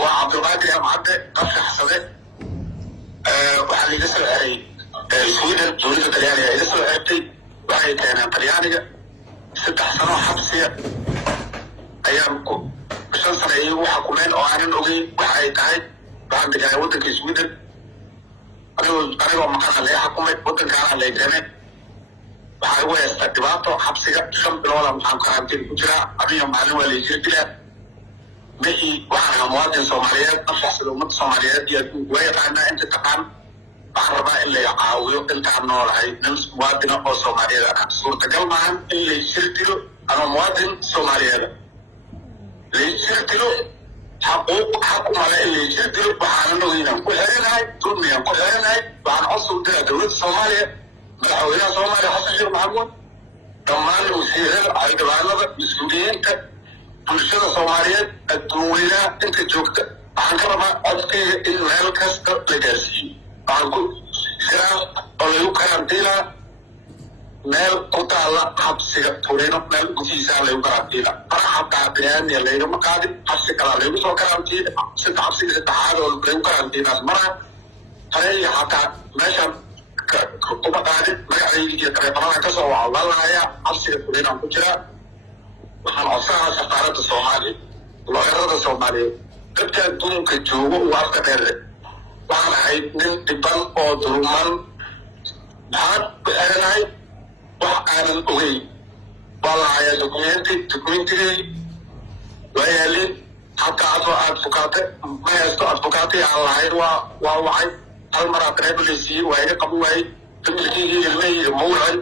وعبد القادر يا معدة قصر حصده وحالي لسه العري سويدن دولة طليانية لسه العرتي وحي كان طليانية 6 سنة حبسية أيامكم بشان سنة إيه وحكومين أو عنين أوغي وحي تاي بعد جاي ودك سويدن أنا ومكان اللي حكومة ودك كان اللي جانب وحي هو يستقباته حبسية شم بلولا محام كرامتين كجرا أبي يوم معلومة اللي يجرد مهي waxaan muwaadin Soomaaliyeed afxasad ummad Soomaaliyeed iyo way qaana inta taqaan waxaan rabaa in la caawiyo intaan noolahay nin muwaadin oo Soomaaliyeed ah suurtagal maahan in la shirtiro ama muwaadin Soomaaliyeed la shirtiro xaq uma leh in la shirtiro waxaan ogeynaa ku xiranahay dunniyan ku xiranahay waxaan cusub dira dowladda Soomaaliya madaxweynaha Soomaaliya Xasan Sheekh Maxamuud dhammaan wasiirada xildhibaanada mas'uuliyiinta bulshada Soomaaliyeed adduunweynaha inta joogta waxaan ka rabaa codkayga in meel kasta la gaarsiiyo waxaan ku jiraa oo lagu karantiinaa meel ku taalla xabsiga Tuurino meel gudihiisa lagu karantiina farax hataa biniaadmiya laygama qaadin xabsi kalaa laygu soo karantiina sida xabsiga saddexaad oo lagu karantiinaas maraa hareeya hataa meeshan kuma qaadin magacayga iyo taleefanada kasoo waca lalahayaa xabsiga Tuurinaan ku jiraa waxaan codsahaa safaaradda Soomaaliya looyarada Soomaaliyeed dadka adduunka joogo waa afka dheere waxaan ahayd nin dhiban oo dulman maxaan ku xiranahay wax aanan ogeyn waa lahayaa dokumentigay waa yaalin hataa adoo advokaate ma haysto advokaate aan lahayn waa wacay hal maraa travelisiiyey waa iga qaban waayey familkeygii ilmaheyga ma wacin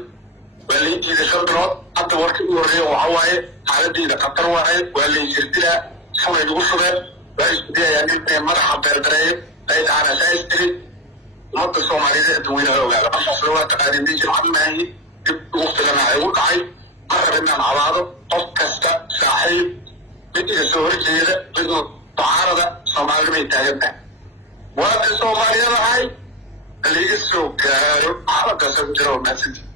waa lii diiday 5 bilood hadda warkii ugu horreeya waxa waaye xaaladeyda khatar waaye waa lay jirdilaa shalay lagu shubeen waa isku dayayaa nin madaxa beerdareeye ay dhahaan asaas tiri ummadda Soomaaliyeed adduunweynaha ogaada markaasna waa taqaaniin nin jilcad maahi dib waqtigana igu dhacay ma raba inaan cabaado qof kasta saaxiib mid iga soo horjeeda mid mucaarada Soomaalida bay taagan tahay muwaadin Soomaaliyeed ahay haliga soo gaaro xaaladaas ku jira oo mahadsantihiin